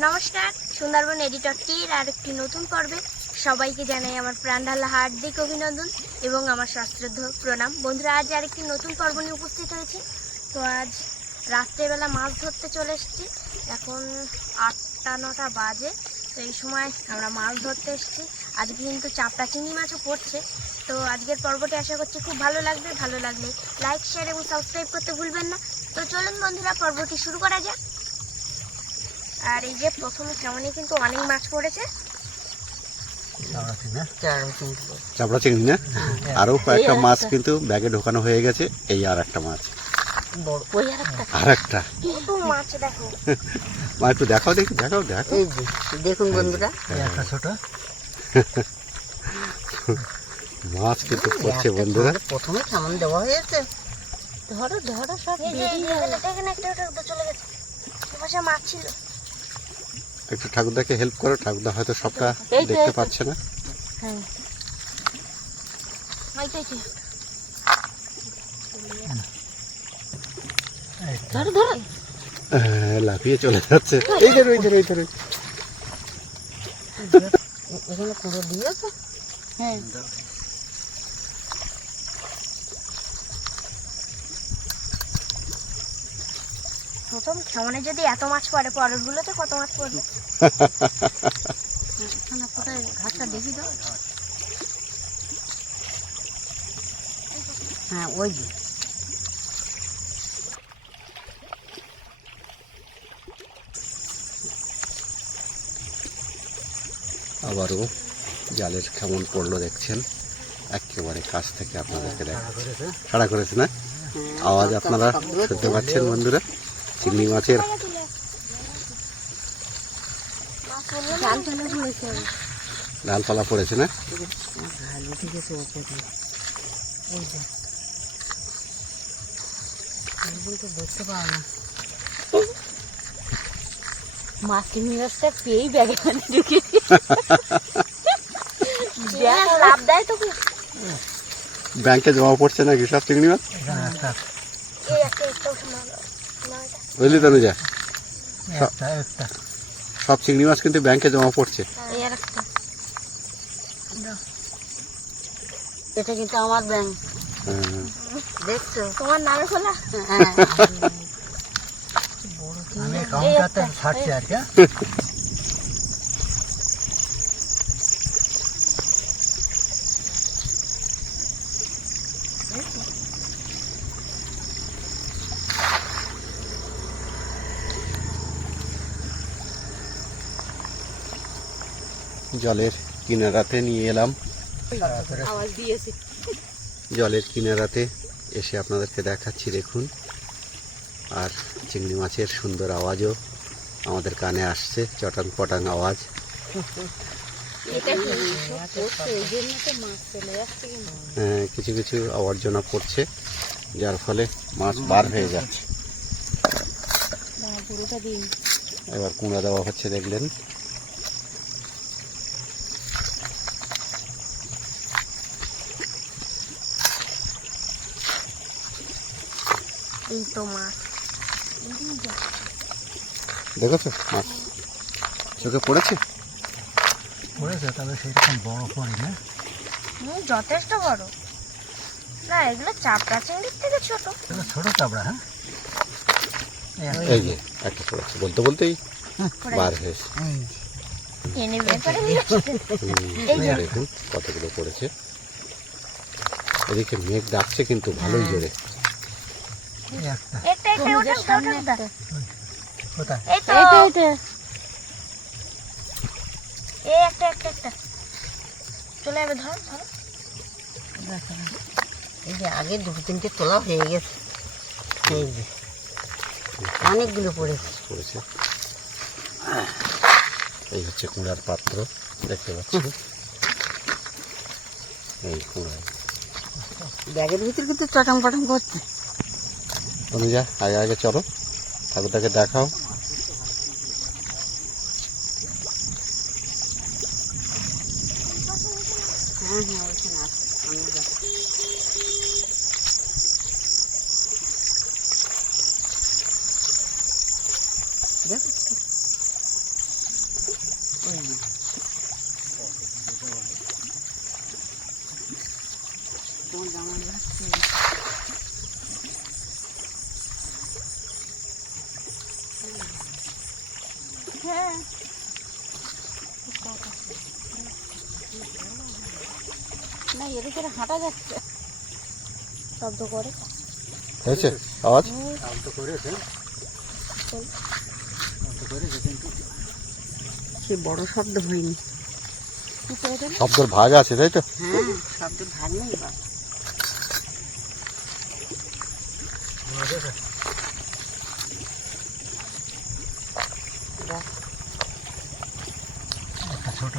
নমস্কার, সুন্দরবন এডিটরটির আর একটি নতুন পর্বে সবাইকে জানাই আমার প্রাণঢালা হার্দিক অভিনন্দন এবং আমার শাস্ত্রদ্ধ প্রণাম। বন্ধুরা, আজ আরেকটি নতুন পর্ব নিয়ে উপস্থিত হয়েছি। তো আজ রাত্রেবেলা মাছ ধরতে চলে এসেছি। এখন আটটা নটা বাজে, তো এই সময় আমরা মাছ ধরতে এসেছি। আজকে কিন্তু চাপটা চিংড়ি মাছও পড়ছে। তো আজকের পর্বটি আশা করছি খুব ভালো লাগবে। ভালো লাগলে লাইক শেয়ার এবং সাবস্ক্রাইব করতে ভুলবেন না। তো চলুন বন্ধুরা, পর্বটি শুরু করা যাক। আর এই যে প্রথম কেমনই কিন্তু অনেক মাছ পড়েছে। চাপড়া চিংড়ি না? আরও কয়েকটা মাছ কিন্তু ব্যাগে ঢোকানো হয়ে গেছে এই আর একটা মাছ। বড়। আর একটা। আর একটা। কত মাছ মা একটু দেখাও দেখি দেখাও দেখো দেখুন বন্ধুরা। একটা ছোট। মাছ কিন্তু পড়ছে বন্ধুরা। প্রথমে কেমন দেওয়া হয়েছে। ধরো ধরো সব বেরিয়ে একটা চলে গেছে। মাছ ছিল। একটু ঠাকুরদাকে হেল্প করো। ঠাকুরদা হয়তো সবটা দেখতে পাচ্ছে না। হ্যাঁ। ধরো ধরো। হ্যাঁ, লাফিয়ে চলে যাচ্ছে। এই যে রয়েছে রয়েছে রয়েছে এ- এখানে কুড়ো দিয়েছ? হ্যাঁ। প্রথম যদি এত মাছ পড়ে পরের গুলোতে কত মাছ পড়বে? কোথায় ঘাটটা দেখি দাও হ্যাঁ ওই যে। আবারও জালের কেমন পড়ল দেখছেন? একেবারে কাছ থেকে আপনাদেরকে দেখা সাড়া করেছে না? আওয়াজ আপনারা শুনতে পাচ্ছেন বন্ধুরা? চিংড়ি মাছের? জাল টানা পড়েছে না? ভালো ঠিক আছে ওকে এই যে আমি কিন্তু দেখতে পাও না মাছ? কিনে পেয়েই ব্যাগে ঢুকে লাভ দেয় তো ব্যাংকে জমা পড়ছে নাকি সব চিংড়ি মাছ বুঝলি তো অনুজা একটা একটা। সব চিংড়ি মাছ কিন্তু ব্যাংকে জমা পড়ছে। এই এটা কিন্তু আমার ব্যাংক। হ্যাঁ, দেখছ? তোমার নামে খোলা হ্যাঁ। আমি কাউন্টারতে ছাড়ছি আর কি জলের কিনারাতে নিয়ে এলাম। জলের কিনারাতে এসে আপনাদেরকে দেখাচ্ছি দেখুন। আর চিংড়ি মাছের সুন্দর আওয়াজও আমাদের কানে আসছে চটাং পটাং আওয়াজ আহ, কিছু কিছু আবর্জনা পড়ছে যার ফলে মাছ বার হয়ে যাচ্ছে। এবার কুঁড়া দেওয়া হচ্ছে দেখলেন। এই তো মাছ দেখেছ? মাছ। চোখে পড়েছে? পড়েছে তবে সেরকম বড় পড়ি না। হুম, যথেষ্ট বড়। না এগুলো চাপড়া চিংড়ির থেকে ছোট। এটা ছোট চাপড়া হ্যাঁ? এই যে একটা পড়েছে। বলতে বলতেই বার হয়েছে। এই এনে বের করে নিয়েছে। হুম, এই যে। দেখুন কতগুলো পড়েছে। এদিকে মেঘ ডাকছে কিন্তু ভালোই জোরে। এই যে আগে দুটো তিনটে তোলা হয়ে গেছে। এই যে। অনেকগুলো পড়েছে। পড়েছে। এই হচ্ছে কুঁড়ার পাত্র দেখতে পাচ্ছি? এই কুঁড়া ব্যাগের ভিতর কিন্তু চটাম পটাং করছে। অনুজা আগে আগে চলো। ঠাকুরটাকে দেখাও। Bon, dans না এদিকে হাঁটা যাচ্ছে। শব্দ করে। হয়েছে? আওয়াজ? তো করেছে সে বড় শব্দ হয়নি। শব্দর ভাগ আছে তাই তো? হ্যাঁ শব্দ ভাগ নেই ছোট।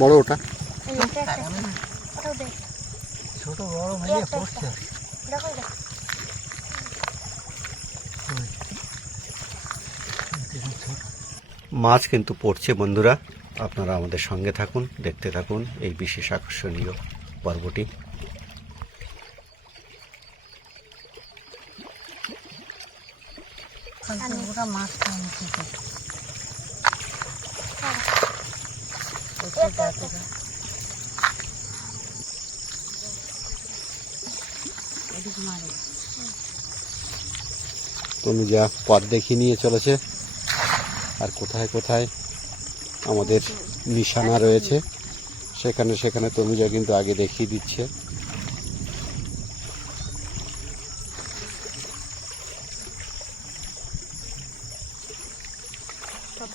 বড় ওটা। ছোট বড় মিলিয়ে পড়ছে মাছ কিন্তু পড়ছে বন্ধুরা আপনারা আমাদের সঙ্গে থাকুন দেখতে থাকুন এই বিশেষ আকর্ষণীয় পর্বটি। মাছ খাওয়ানো ঠিক আছে একটা একটা এদিকে মারে তুমি যা পথ দেখিয়ে নিয়ে চলেছে আর কোথায় কোথায় আমাদের নিশানা রয়েছে সেখানে সেখানে তনুজা কিন্তু আগে দেখিয়ে দিচ্ছে।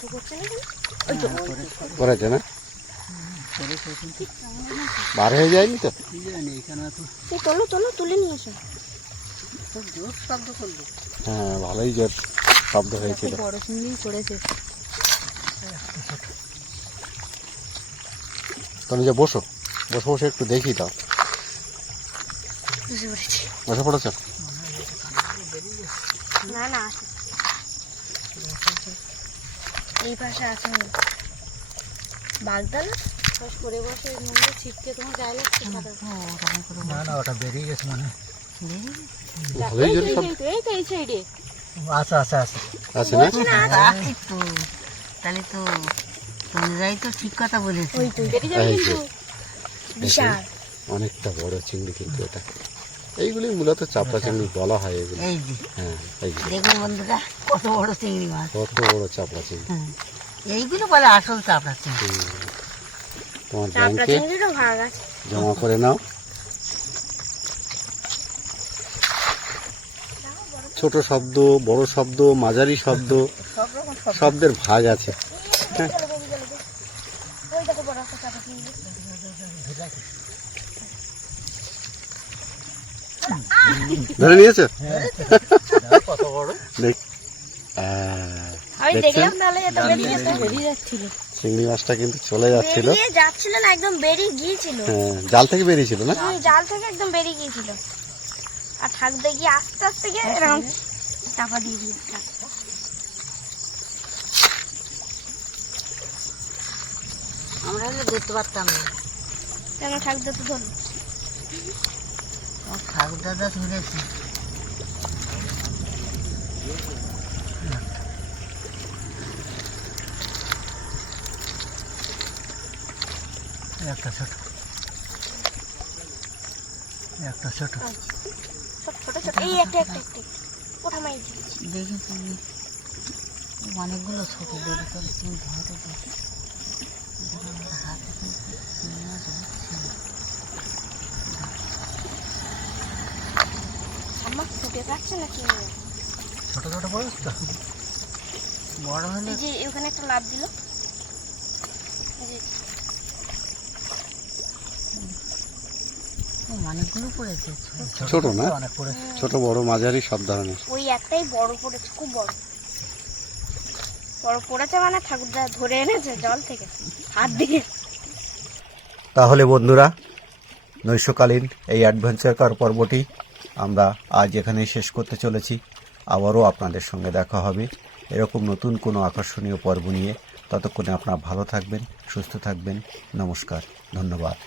করছে না কেন? ওই তো করেছে না করেছে কিন্তু বার হয়ে যায়নি তো? তো তোলো তোলো তুলে নিয়ে আসো হ্যাঁ ভালোই জোর শব্দ হয়েছিল বড় চিংড়ি পড়েছে। তনুজা বসো বসে বসে একটু দেখি দাও। বসে পড়েছো। না না এই পাশে আছে না বাগদাল করে বসে মন্দির ছিটকে তোমার গায়ে লাগছে না না ওটা বেরিয়ে গেছে মানে। এই তো এই সাইডে। আচ্ছা আচ্ছা আচ্ছা। না? তাহলে তো তুমি যাই তো ঠিক কথা বলেছ। ওই তো বেরিয়ে যাবে কিন্তু। বিশাল। অনেকটা বড় চিংড়ি কিন্তু এটা। এইগুলি মূলত চাপড়া চিংড়ি বলা হয় এগুলি। এই হ্যাঁ এই দেখুন বন্ধুরা কত বড় চিংড়ি মাছ। কত বড় চাপড়া চিংড়ি। হুম। এইগুলো বলে আসল চাপড়া চিংড়ি। তোমার ব্যাংকে জমা করে নাও। ছোট শব্দ বড় শব্দ মাঝারি শব্দ শব্দের ভাগ আছে। দেখো চিংড়ি ধরে নিয়েছো? দেখ। দেখছেন? দেখলাম তাহলে এটা বেরিয়ে যাচ্ছিল চিংড়ি মাছটা কিন্তু চলে যাচ্ছিল। যাচ্ছিল না একদম বেরিয়ে গিয়েছিল। হ্যাঁ জাল থেকে বেরিয়েছিল না? জাল থেকে একদম বেরিয়ে গিয়েছিল। আর থাকতে গিয়ে আস্তে আস্তে গিয়ে এরকম চাপা দিয়ে দিয়েছিল আমরা হলে দেখতে পারতাম না। কেন থাকতে তো ধরুন। আমার ঠাকুর দাদা ধরেছে একটা ছোট। একটা ছোট। ছোট ছোট এই একটা একটা। একটা ওঠা মাই দেখেছি অনেকগুলো ছোট বের করে তুমি ধরো দেখি হাতে ছোট ছোট বয়স তো। বড় হলে যে ওখানে একটা লাভ দিল এই যে অনেকগুলো পড়েছে। ছোট না? ছোট বড় মাঝারি সব ধরনের। ওই একটাই বড় পড়েছে খুব বড়। বড় পড়েছে মানে ঠাকুরদা ধরে এনেছে জল থেকে হাত দিয়ে। তাহলে বন্ধুরা নৈশকালীন এই অ্যাডভেঞ্চার কার পর্বটি আমরা আজ এখানেই শেষ করতে চলেছি। আবারও আপনাদের সঙ্গে দেখা হবে এরকম নতুন কোনো আকর্ষণীয় পর্ব নিয়ে। ততক্ষণে আপনারা ভালো থাকবেন সুস্থ থাকবেন। নমস্কার ধন্যবাদ।